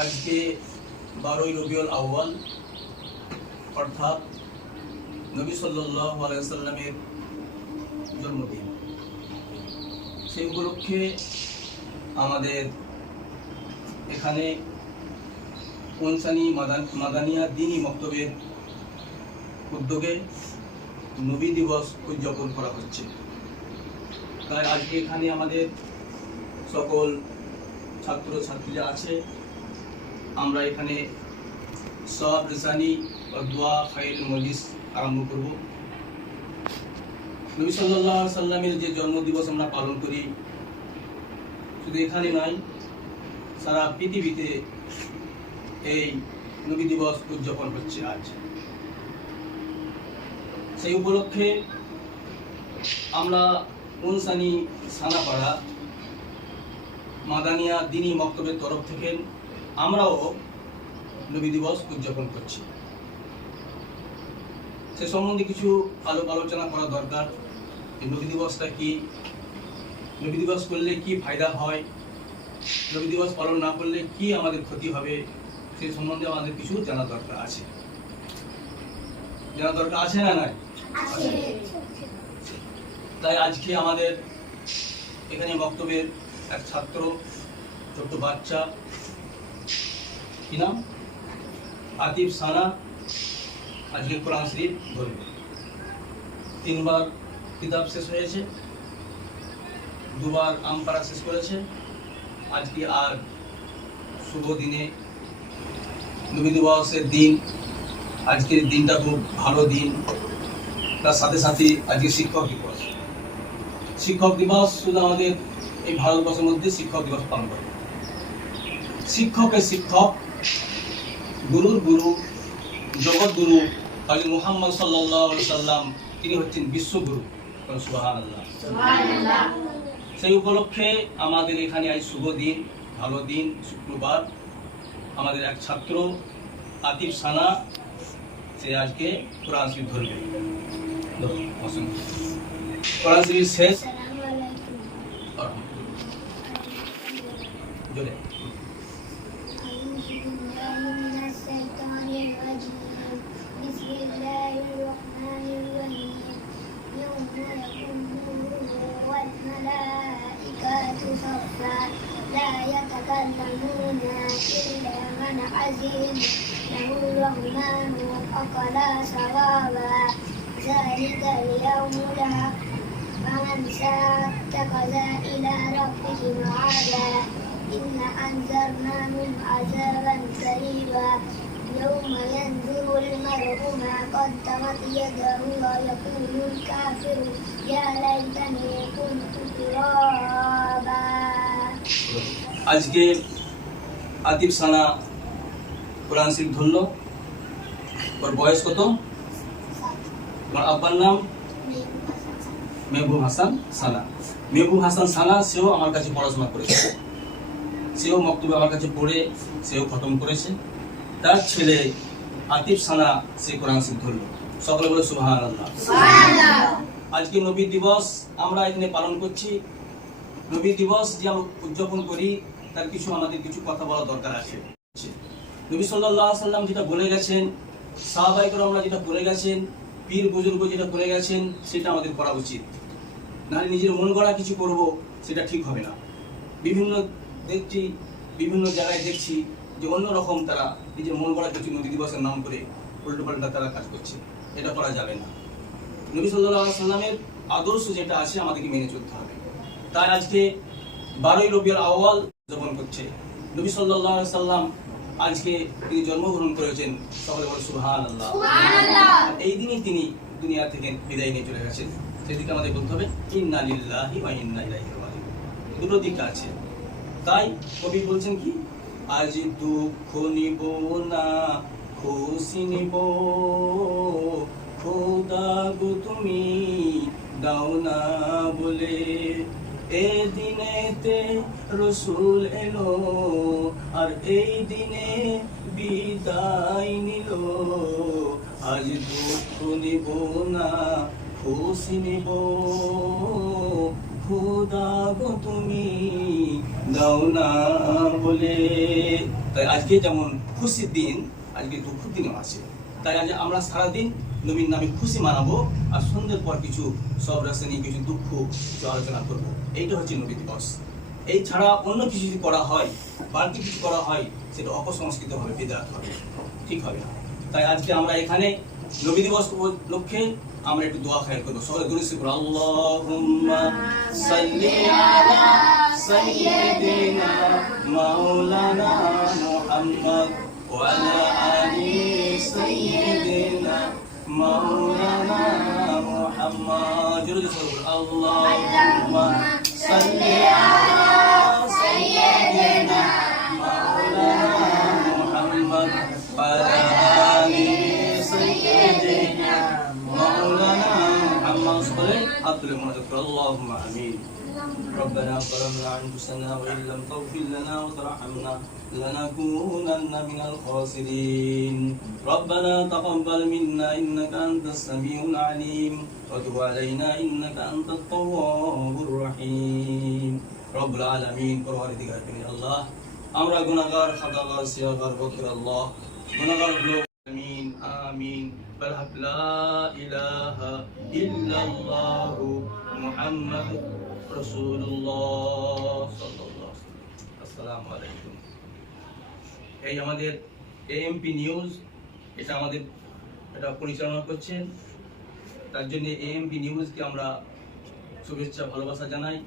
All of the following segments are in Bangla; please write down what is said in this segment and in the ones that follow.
আজকে বারোই রবিউল আউ্বাল অর্থাৎ নবী সাল্লাহ আলাইসাল্লামের জন্মদিন। সেই উপলক্ষে আমাদের এখানে পঞ্চানি মাদান, মাদানিয়া দিনী মক্তবের উদ্যোগে নবী দিবস উদযাপন করা হচ্ছে। তাই আজকে এখানে আমাদের সকল ছাত্র ছাত্রীরা আছে। আমরা এখানে সব রেসানি ও দোয়া খাইল মজিস আরম্ভ করব। নবী সাল্লাহ সাল্লামের যে জন্মদিবস আমরা পালন করি, শুধু এখানে নয়, সারা পৃথিবীতে এই নবী দিবস উদযাপন হচ্ছে আজ। সেই উপলক্ষে আমরা উনসানি সানাপাড়া মাদানিয়া দিনী মক্তবের তরফ থেকে আমরাও নবী দিবস উদযাপন করছি। সে সম্বন্ধে কিছু আলোক আলোচনা করা দরকার নবী দিবসটা কি নবী দিবস করলে কি ফায়দা হয় নবী দিবস পালন না করলে কি আমাদের ক্ষতি হবে সে সম্বন্ধে আমাদের কিছু জানা দরকার আছে। জানা দরকার আছে না নাই? তাই আজকে আমাদের এখানে বক্তব্যের এক ছাত্র ছোট্ট বাচ্চা কি আতিফ সানা আজকে কোরআন শরীফ ধরবে। তিনবার কিতাব শেষ হয়েছে, দুবার আম পাড়া শেষ করেছে, আজকে আর শুভ দিনে নবী দিবসের দিন, আজকের দিনটা খুব ভালো দিন। তার সাথে সাথে আজকে শিক্ষক দিবস। শিক্ষক দিবস শুধু আমাদের এই ভারতবর্ষের মধ্যে শিক্ষক দিবস পালন করে। শিক্ষকের শিক্ষক গুরুর গুরু জগৎ গুরু কাজী মুহাম্মদ সাল্লাহ সাল্লাম তিনি হচ্ছেন বিশ্বগুরু আল্লাহ সেই উপলক্ষে আমাদের এখানে আজ শুভ দিন ভালো দিন শুক্রবার। আমাদের এক ছাত্র আতিফ সানা সে আজকে কোরআন শরীফ ধরবে। ধরো, কোরআন শরীফ শেষ। يتكلمون إلا من عزم له الرحمن وقال صوابا ذلك اليوم الحق فمن شاء اتخذ إلى ربه معادا إنا أنذرناهم عذابا قريبا يوم ينظر المرء ما قدمت يده ويقول الكافر يا ليتني كنت ترابا. আজকে আতিফ সানা কোরআন শরীফ ধরলো। ওর বয়স কত? তোমার আব্বার নাম? মেহবুব হাসান সানা মেহবুব হাসান সানা সেও আমার কাছে পড়াশোনা করেছে। সেও মক্তব্য আমার কাছে পড়ে সেও খতম করেছে। তার ছেলে আতিফ সানা সে কোরআন শরীফ ধরলো। সকলে বলে আল্লাহ আজকে নবী দিবস আমরা এখানে পালন করছি। নবী দিবস যে আমরা উদযাপন করি, তার কিছু আমাদের কিছু কথা বলা দরকার আছে। নবী সাল্লাহ সাল্লাম যেটা বলে গেছেন সাহাবাইকর আমরা যেটা বলে গেছেন, পীর বুজুর্গ যেটা বলে গেছেন, সেটা আমাদের করা উচিত। নাহলে নিজের মন গড়া কিছু করব, সেটা ঠিক হবে না। বিভিন্ন দেখছি, বিভিন্ন জায়গায় দেখছি যে অন্যরকম তারা নিজের মন গড়া কিছু নদী দিবসের নাম করে উল্টো পাল্টা তারা কাজ করছে। এটা করা যাবে না। নবী সাল্লাহ সাল্লামের আদর্শ যেটা আছে, আমাদেরকে মেনে চলতে হবে। তাই আজকে বারোই রবিউল আউয়াল উদযাপন করছে। নবী সাল্লাহ সাল্লাম আজকে তিনি জন্মগ্রহণ করেছেন সকলে বলে সুবহান আল্লাহ এই দিনই তিনি দুনিয়া থেকে বিদায় নিয়ে চলে গেছেন। সেদিকে আমাদের বলতে হবে ইন্না লিল্লাহি ওয়া ইন্না ইলাইহি দুটো দিক আছে। তাই কবি বলছেন কি আজ দুঃখ নিব না খুশি নিব। খোদা গো তুমি দাও না বলে এ দিনেতে রসুল এলো, আর এই দিনে বিদায় নিল। আজ দুঃখ নিব না, খুশি নিব। খোদাগো তুমি, দাও না বলে। তাই আজকে যেমন খুশির দিন, আজকে দুঃখের দিনও আছে। তাই আজ আমরা সারাদিন নবীন নামে খুশি মানাবো আর সন্ধ্যের পর কিছু সব রাস্তা নিয়ে কিছু দুঃখ, কিছু আলোচনা করব। এইটা হচ্ছে নবী দিবস। এই ছাড়া অন্য কিছু যদি করা হয়, বাড়তি কিছু করা হয়, সেটা অপসংস্কৃত হবে ঠিক হবে না। তাই আজকে আমরা এখানে নবী দিবস উপলক্ষে আমরা একটু দোয়া খায় করব। সবাই দূরে সে করব আল্লাহুম্মা সাল্লি আলা সাইয়্যিদিনা মাওলানা মুহাম্মদ ওয়া আলা আলি সাইয়্যিদিনা। মাওলানা মুহাম্মদ জোরে মুহাম্মদ সকলে হাত তুলে মনোযোগ করো আল্লাহুম্মা আমিন ربنا ظلمنا أنفسنا وإن لم تغفر لنا وترحمنا لنكونن من الخاسرين ربنا تقبل منا إنك أنت السميع العليم وتب علينا إنك أنت التواب الرحيم رب العالمين পরওয়ারদিগার করিম আল্লাহ আমরা গুনাহগার খাতাগার সিয়াগার বকর আল্লাহ গুনাহগার লোক আমিন। বলহাক লা ইলাহা ইল্লাল্লাহ মুহাম্মদ রাসূলুল্লাহ এই আমাদের এএমপি নিউজ এটা আমাদের, এটা পরিচালনা করছেন। তার জন্য এএমপি নিউজকে আমরা শুভেচ্ছা, ভালোবাসা জানাই।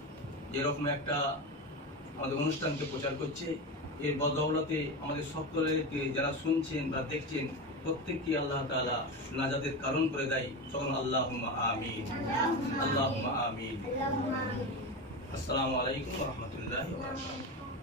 এরকম একটা আমাদের অনুষ্ঠানকে প্রচার করছে। এর বদৌলতে আমাদের সকলের যারা শুনছেন বা দেখছেন প্রত্যেককে আল্লাহ তালা নাজাদের কারণ করে দেয়। তখন আল্লাহ আমিন। আল্লাহ আমিন। আসসালামু আলাইকুম রহমতুল্লাহ